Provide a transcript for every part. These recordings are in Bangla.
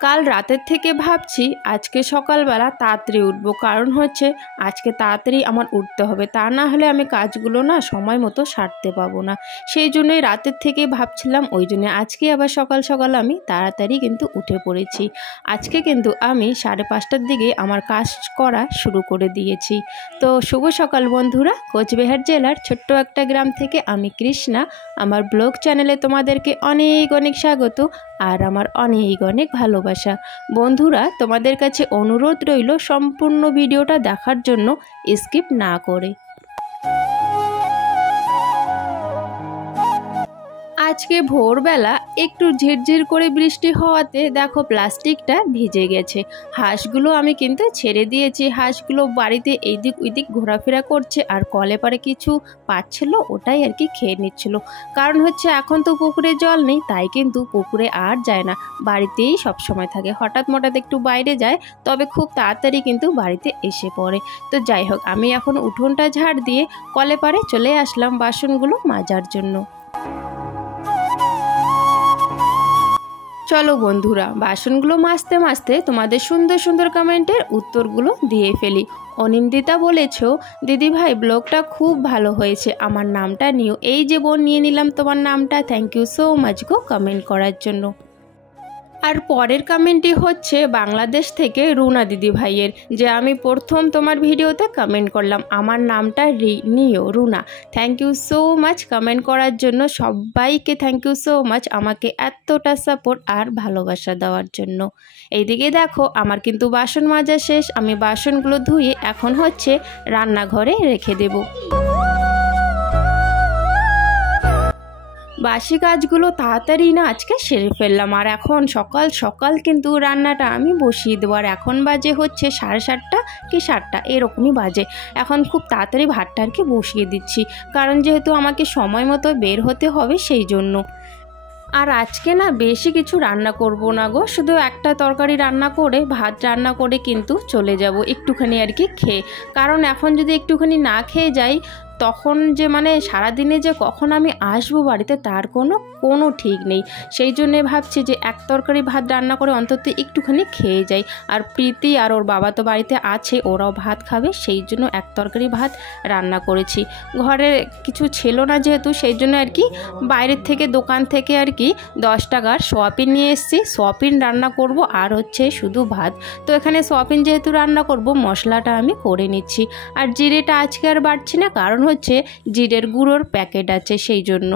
কাল রাতের থেকে ভাবছি আজকে সকালবেলা তাড়াতাড়ি উঠবো, কারণ হচ্ছে আজকে তাড়াতাড়ি আমার উঠতে হবে, তা না হলে আমি কাজগুলো না সময় মতো সারতে পাবো না। সেই জন্যই রাতের থেকে ভাবছিলাম, ওই জন্য আজকে আবার সকাল সকাল আমি তাড়াতাড়ি কিন্তু উঠে পড়েছি। আজকে কিন্তু আমি 5:30টার দিকে আমার কাজ করা শুরু করে দিয়েছি। তো শুভ সকাল বন্ধুরা, কোচবিহার জেলার ছোট্ট একটা গ্রাম থেকে আমি কৃষ্ণা, আমার ব্লগ চ্যানেলে তোমাদেরকে অনেক অনেক স্বাগত আর আমার অনেক অনেক ভালোবাসা। বন্ধুরা, তোমাদের কাছে অনুরোধ রইল সম্পূর্ণ ভিডিওটা দেখার জন্য, স্কিপ না করে। আজকে ভোরবেলা একটু ঝিরঝির করে বৃষ্টি হওয়াতে দেখো প্লাস্টিকটা ভিজে গেছে। হাঁসগুলো আমি কিন্তু ছেড়ে দিয়েছি, হাঁসগুলো বাড়িতে এইদিক ওইদিক ঘোরাফেরা করছে আর কলে পারে কিছু পাচ্ছিল ওটাই আর কি খেয়ে নিচ্ছিল। কারণ হচ্ছে এখন তো পুকুরে জল নেই, তাই কিন্তু পুকুরে আর যায় না, বাড়িতেই সব সময় থাকে। হঠাৎ মঠাৎ একটু বাইরে যায়, তবে খুব তাড়াতাড়ি কিন্তু বাড়িতে এসে পড়ে। তো যাই হোক, আমি এখন উঠোনটা ঝাড় দিয়ে কলে পারে চলে আসলাম বাসনগুলো মাজার জন্য। চলো বন্ধুরা, বাসনগুলো মাজতে মাজতে তোমাদের সুন্দর সুন্দর কমেন্টের উত্তরগুলো দিয়ে ফেলি। অনিন্দিতা বলেছ, দিদিভাই ব্লগটা খুব ভালো হয়েছে, আমার নামটা নিও। এই যে বোন, নিয়ে নিলাম তোমার নামটা, থ্যাংক ইউ সো মাচ গো কমেন্ট করার জন্য। আর পরের কমেন্টটি হচ্ছে বাংলাদেশ থেকে রুনা দিদি ভাইয়ের, যে আমি প্রথম তোমার ভিডিওতে কমেন্ট করলাম, আমার নামটা নিও Runa. Thank you so much comment করার জন্য। সবাইকে থ্যাংক ইউ সো মাচ আমাকে এতটা সাপোর্ট আর ভালোবাসা দেওয়ার জন্য। এইদিকে দেখো আমার কিন্তু বাসন মাজা শেষ, আমি বাসনগুলো ধুয়ে এখন হচ্ছে রান্নাঘরে রেখে দেবো। বাসি কাজগুলো তাড়াতাড়ি না আজকে সেরে ফেললাম, আর এখন সকাল সকাল কিন্তু রান্নাটা আমি বসিয়ে দেবো। আর এখন বাজে হচ্ছে 7:30 কি 7টা এরকমই বাজে। এখন খুব তাড়াতাড়ি ভাতটা আর কি বসিয়ে দিচ্ছি, কারণ যেহেতু আমাকে সময় মতো বের হতে হবে সেই জন্য। আর আজকে না বেশি কিছু রান্না করব না গো, শুধু একটা তরকারি রান্না করে ভাত রান্না করে কিন্তু চলে যাব একটুখানি আর কি খেয়ে। কারণ এখন যদি একটুখানি না খেয়ে যাই, তখন যে মানে সারাদিনে যে কখন আমি আসবো বাড়িতে তার কোনো ঠিক নেই। সেই জন্যে ভাবছি যে এক তরকারি ভাত রান্না করে অন্তত একটুখানি খেয়ে যাই। আর প্রীতি আর ওর বাবা তো বাড়িতে আছে, ওরাও ভাত খাবে, সেই জন্য এক তরকারি ভাত রান্না করেছি। ঘরে কিছু ছিল না যেহেতু, সেই জন্য আর কি বাইরের থেকে দোকান থেকে আর কি 10 টাকার সোয়াবিন নিয়ে এসেছি, সোয়াবিন রান্না করব আর হচ্ছে শুধু ভাত। তো এখানে সোয়াবিন যেহেতু রান্না করব, মশলাটা আমি করে নিচ্ছি। আর জিরেটা আজকে আর বাড়ছি না, কারণ হচ্ছে জিরের গুঁড়োর প্যাকেট আছে সেই জন্য।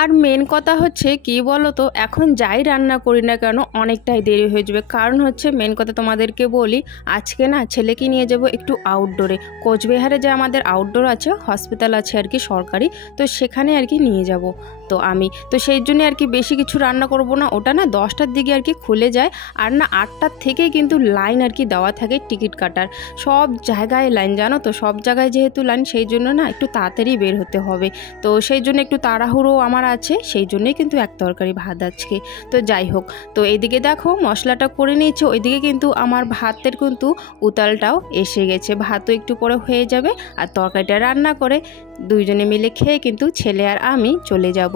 আর মেন কথা হচ্ছে কি বলো তো, এখন যাই রান্না করি না কেন অনেকটাই দেরি হয়ে যাবে। কারণ হচ্ছে মেন কথা তোমাদেরকে বলি, আজকে না ছেলেকে নিয়ে যাব একটু আউটডোরে। কোচবিহারে যে আমাদের আউটডোর আছে, হসপিটাল আছে আর কি সরকারি, তো সেখানে আর কি নিয়ে যাব। তো সেই জন্য আর কি বেশি কিছু রান্না করব না। ওটা না 10টার দিকে আর কি খুলে যায়, আর না 8টার থেকে কিন্তু লাইন আর কি দেওয়া থাকে টিকিট কাটার। সব জায়গায় লাইন, জানো তো, সব জায়গায় যেহেতু লাইন, সেই জন্য না একটু তাড়াতাড়ি বের হতে হবে। তো সেই জন্য একটু তাড়াহুড়ো আমার আছে, সেই জন্যই কিন্তু এক তরকারি ভাত আজকে। তো যাই হোক, তো এইদিকে দেখো মশলাটা করে নিয়েছে, ওইদিকে কিন্তু আমার ভাতের কিন্তু উতালটাও এসে গেছে। ভাতও একটু পরে হয়ে যাবে, আর তরকারিটা রান্না করে দুইজনে মিলে খেয়ে কিন্তু ছেলে আর আমি চলে যাব।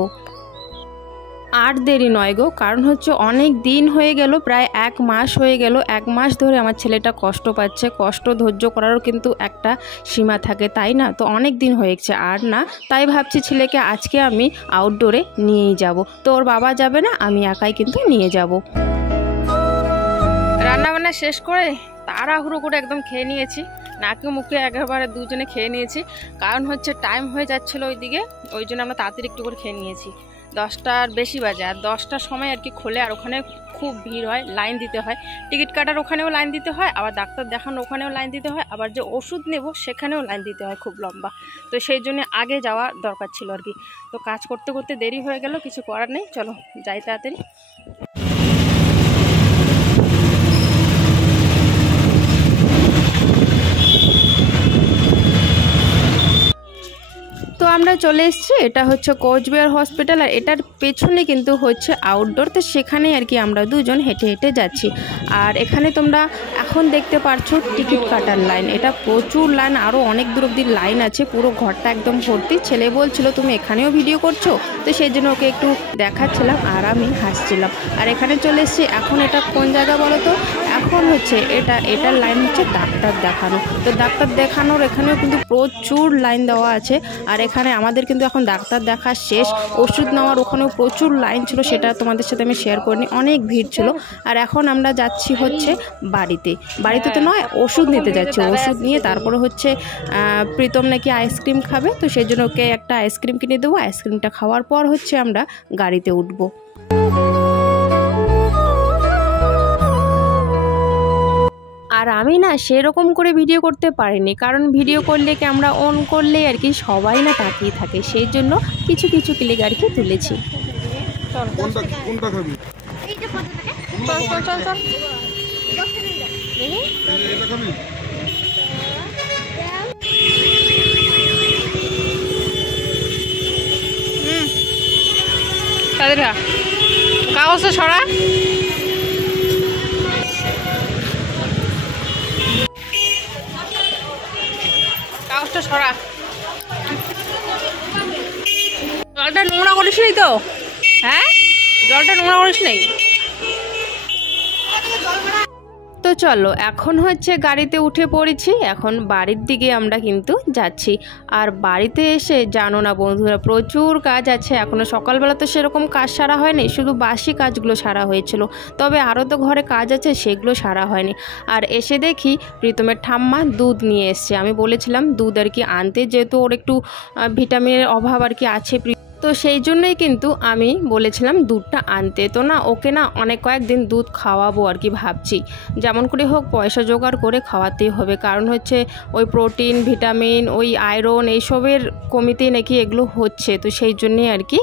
আর দেরি নয় গো, কারণ হচ্ছে অনেক দিন হয়ে গেল, প্রায় 1 মাস হয়ে গেল। 1 মাস ধরে আমার ছেলেটা কষ্ট পাচ্ছে। কষ্ট ধৈর্য করারও কিন্তু একটা সীমা থাকে, তাই না? তো অনেক দিন হয়ে গেছে, আর না তাই ভাবছি ছেলেকে আজকে আমি আউটডোরে নিয়েই যাব। তো ওর বাবা যাবে না, আমি একাই কিন্তু নিয়ে যাব। রান্নাবান্না শেষ করে তাড়াহুড়ো করে একদম খেয়ে নিয়েছি, নাকে মুখে একেবারে দুজনে খেয়ে নিয়েছি। কারণ হচ্ছে টাইম হয়ে যাচ্ছিলো ওইদিকে, ওই জন্য আমরা তাড়াতাড়ি একটু করে খেয়ে নিয়েছি। 10টার বেশি বাজে, আর 10টার সময় আর কি খোলে, আর ওখানে খুব ভিড় হয়, লাইন দিতে হয়। টিকিট কাটার ওখানেও লাইন দিতে হয়, আবার ডাক্তার দেখানো ওখানেও লাইন দিতে হয়, আবার যে ওষুধ নেব সেখানেও লাইন দিতে হয় খুব লম্বা। তো সেই জন্য আগে যাওয়া দরকার ছিল আর কি। তো কাজ করতে করতে দেরি হয়ে গেল, কিছু করার নেই, চলো যাই তাড়াতাড়ি। তো আমরা চলে এসেছি, এটা হচ্ছে কোচবিহার হসপিটাল আর এটার পেছনে কিন্তু হচ্ছে আউটডোর। তো সেখানে আর কি আমরা দুজন হেঁটে হেঁটে যাচ্ছি। আর এখানে তোমরা এখন দেখতে পারছো টিকিট কাটার লাইন, এটা প্রচুর লাইন, আরও অনেক দূর অব্দি লাইন আছে, পুরো ঘরটা একদম ভর্তি। ছেলে বলছিল তুমি এখানেও ভিডিও করছো, তো সেই জন্য ওকে একটু দেখাচ্ছিলাম আর আমি হাসছিলাম। আর এখানে চলে এসেছি। এখন এটা কোন জায়গা বলো তো? এখন হচ্ছে এটার লাইন হচ্ছে ডাক্তার দেখানো। তো ডাক্তার দেখানোর এখানেও কিন্তু প্রচুর লাইন দেওয়া আছে। আর এখানে আমাদের কিন্তু এখন ডাক্তার দেখা শেষ, ওষুধ নেওয়ার ওখানেও প্রচুর লাইন ছিল, সেটা তোমাদের সাথে আমি শেয়ার করিনি, অনেক ভিড় ছিল। আর এখন আমরা যাচ্ছি হচ্ছে বাড়িতে তো নয়, ওষুধ নিতে যাচ্ছি। ওষুধ নিয়ে তারপরে হচ্ছে প্রীতম নাকি আইসক্রিম খাবে, তো সেই জন্য ওকে একটা আইসক্রিম কিনে দেবো। আইসক্রিমটা খাওয়ার পর হচ্ছে আমরা গাড়িতে উঠবো। আর আমি না সেরকম করে ভিডিও করতে পারিনি, কারণ ভিডিও করলে ক্যামেরা অন করলে আর কি সবাই না তাকিয়ে থাকে, সেই জন্য কিছু কিছু ক্লিক আর কি তুলেছি। কাগজটা ছড়া, কাগজটা ছড়া। জলটা নোংরা করিস নি তো? হ্যাঁ, জলটা নোংরা করিস নাই তো। চলো এখন হচ্ছে গাড়িতে উঠে পড়েছি, এখন বাড়ির দিকে আমরা কিন্তু যাচ্ছি। আর বাড়িতে এসে জানো না বন্ধুরা, প্রচুর কাজ আছে এখনও। সকালবেলা তো সেরকম কাজ সারা হয়নি, শুধু বাসি কাজগুলো সারা হয়েছিল, তবে আরও তো ঘরে কাজ আছে, সেগুলো সারা হয়নি। আর এসে দেখি প্রীতমের ঠাম্মা দুধ নিয়ে এসছে। আমি বলেছিলাম দুধ আর কি আনতে, যেহেতু ওর একটু ভিটামিনের অভাব আর কি আছে, তো সেই জন্যই কিন্তু আমি বলেছিলাম দুধটা আনতে। তো না ওকে না অনেক কয়েকদিন দুধ খাওয়াবো আর কি ভাবছি, যেমন করে হোক পয়সা জোগাড় করে খাওয়াতেই হবে, কারণ হচ্ছে ওই প্রোটিন ভিটামিন ওই আয়রন এইসবের কমিতেই নাকি এগুলো হচ্ছে, তো সেই জন্যই আর কি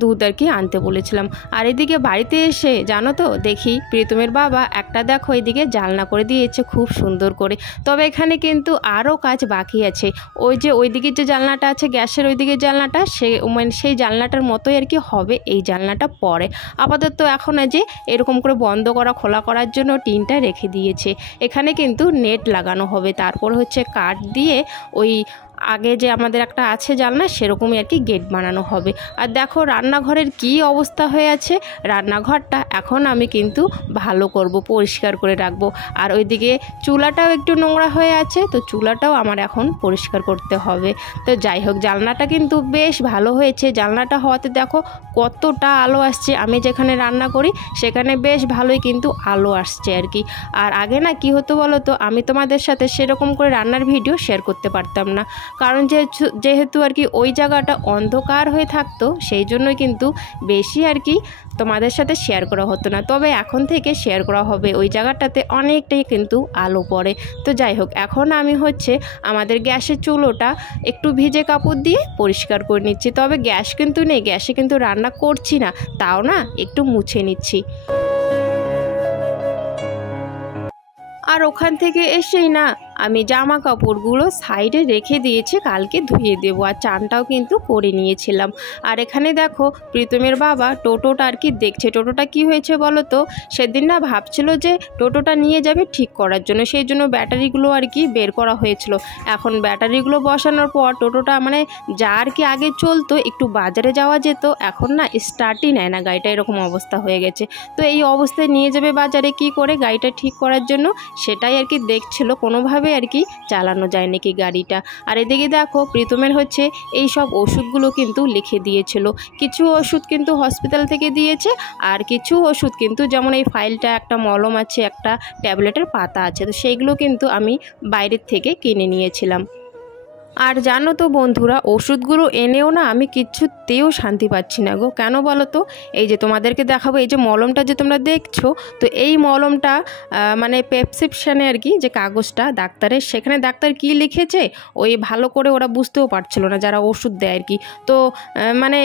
দুধ আর কি আনতে বলেছিলাম। আর এদিকে বাড়িতে এসে জানো তো দেখি প্রীতমের বাবা একটা দেখো এদিকে জানলা করে দিয়েছে খুব সুন্দর করে, তবে এখানে কিন্তু আরও কাজ বাকি আছে। ওই যে ওইদিকে যে জানলাটা আছে গ্যাসের ওইদিকে জানলাটা, সেই জানলাটার মতোই আর কি হবে এই জানলাটা পরে। আপাতত এখন যে এরকম করে বন্ধ করা খোলা করার জন্য টিনটা রেখে দিয়েছে। এখানে কিন্তু নেট লাগানো হবে, তারপর হচ্ছে কাঠ দিয়ে ওই আগে যে আমাদের একটা আছে জানলা সেরকমই আর কি গেট বানানো হবে। আর দেখো রান্নাঘরের কি অবস্থা হয়ে আছে, রান্নাঘরটা এখন আমি কিন্তু ভালো করব, পরিষ্কার করে রাখবো। আর ওইদিকে চুলাটাও একটু নোংরা হয়ে আছে, তো চুলাটাও আমার এখন পরিষ্কার করতে হবে। তো যাই হোক, জানলাটা কিন্তু বেশ ভালো হয়েছে। জানলাটা হওয়াতে দেখো কতটা আলো আসছে, আমি যেখানে রান্না করি সেখানে বেশ ভালোই কিন্তু আলো আসছে আর কি। আর আগে না কি হতো বলো তো, আমি তোমাদের সাথে সেরকম করে রান্নার ভিডিও শেয়ার করতে পারতাম না, কারণ যেহেতু আর কি ওই জায়গাটা অন্ধকার হয়ে থাকতো, সেই জন্যই কিন্তু বেশি আর কি তোমাদের সাথে শেয়ার করা হতো না। তবে এখন থেকে শেয়ার করা হবে, ওই জায়গাটাতে অনেকটাই কিন্তু আলো পড়ে। তো যাই হোক, এখন আমি হচ্ছে আমাদের গ্যাসের চুলোটা একটু ভিজে কাপড় দিয়ে পরিষ্কার করে নিচ্ছি। তবে গ্যাস কিন্তু নেই, গ্যাসে কিন্তু রান্না করছি না, তাও না একটু মুছে নিচ্ছি। আর ওখান থেকে এসেই না আমি জামা কাপড়গুলো সাইডে রেখে দিয়েছি, কালকে ধুয়ে দেবো। আর চানটাও কিন্তু করে নিয়েছিলাম। আর এখানে দেখো প্রীতমের বাবা টোটোটা আর কি দেখছে। টোটোটা কি হয়েছে বলো তো, সেদিন না ভাবছিল যে টোটোটা নিয়ে যাবে ঠিক করার জন্য, সেই জন্য ব্যাটারিগুলো আর কি বের করা হয়েছিল। এখন ব্যাটারিগুলো বসানোর পর টোটোটা মানে যা আর কি আগে চলতো, একটু বাজারে যাওয়া যেত, এখন না স্টার্টই নেয় না গাড়িটা, এরকম অবস্থা হয়ে গেছে। তো এই অবস্থায় নিয়ে যাবে বাজারে কি করে গাড়িটা ঠিক করার জন্য, সেটাই আর কি দেখছিল কোনোভাবে আর কি চালানো যায় নাকি গাড়িটা। আর এদিকে দেখো প্রীতমের হচ্ছে এই সব ওষুধগুলো কিন্তু লিখে দিয়েছিল। কিছু ওষুধ কিন্তু হসপিটাল থেকে দিয়েছে, আর কিছু ওষুধ কিন্তু যেমন এই ফাইলটা একটা মলম আছে, একটা ট্যাবলেটের পাতা আছে, তো সেইগুলো কিন্তু আমি বাইরের থেকে কিনে নিয়েছিলাম। আর জানো তো বন্ধুরা, ওষুধগুলো এনেও না আমি কিচ্ছুতেও শান্তি পাচ্ছি না গো। কেন বলো তো, এই যে তোমাদেরকে দেখাবো, এই যে মলমটা যে তোমরা দেখছো, তো এই মলমটা মানে প্রেসক্রিপশানে আর কি যে কাগজটা ডাক্তারের, সেখানে ডাক্তার কি লিখেছে ওই ভালো করে ওরা বুঝতেও পারছিল না যারা ওষুধ দেয় আর কি। তো মানে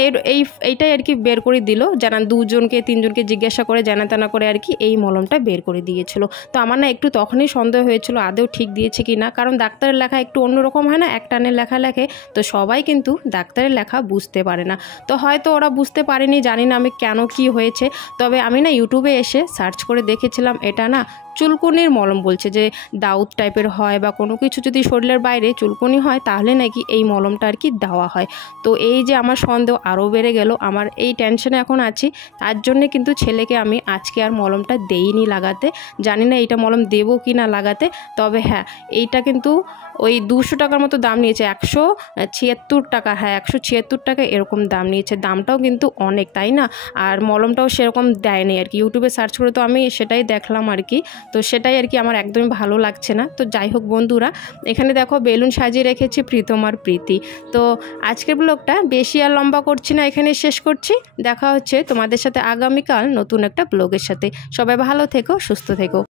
এইটাই আর কি বের করে দিল, জানা 2-3জনকে জিজ্ঞাসা করে জানাতানা করে আর কি এই মলমটা বের করে দিয়েছিল। তো আমার না একটু তখনই সন্দেহ হয়েছিল আদৌ ঠিক দিয়েছে কি না, কারণ ডাক্তারের লেখা একটু অন্যরকম হয় না, একটা ডাক্তারের লেখা লেখে, তো সবাই কিন্তু ডাক্তারের লেখা বুঝতে পারে না। তো হয়তো ওরা বুঝতে পারেনি, জানি না আমি কেন কি হয়েছে। তবে আমি না ইউটিউবে এসে সার্চ করে দেখেছিলাম, এটা না চুলকুনির মলম বলছে, যে দাউদ টাইপের হয় বা কোনো কিছু যদি শরীরের বাইরে চুলকুনি হয় তাহলে নাকি এই মলমটা আর কি দেওয়া হয়। তো এই যে আমার সন্দেহ আরও বেড়ে গেল, আমার এই টেনশনে এখন আছি। তার জন্যে কিন্তু ছেলেকে আমি আজকে আর মলমটা দেইনি লাগাতে। জানি না এইটা মলম দেবো কি না লাগাতে। তবে হ্যাঁ, এইটা কিন্তু ওই 200 টাকার মতো দাম নিয়েছে, 176 টাকা, হ্যাঁ 176 টাকা এরকম দাম নিয়েছে। দামটাও কিন্তু অনেক, তাই না? আর মলমটাও সেরকম দেয়নি আর কি, ইউটিউবে সার্চ করে তো আমি সেটাই দেখলাম আর কি। তো সেটাই আর কি আমার একদমই ভালো লাগছে না। তো যাই হোক বন্ধুরা, এখানে দেখো বেলুন সাজিয়ে রেখেছি প্রীতম আর প্রীতি। তো আজকের ব্লগটা বেশি আর লম্বা করছি না, এখানে শেষ করছি। দেখা হচ্ছে তোমাদের সাথে আগামীকাল নতুন একটা ব্লগের সাথে। সবাই ভালো থেকো, সুস্থ থেকো।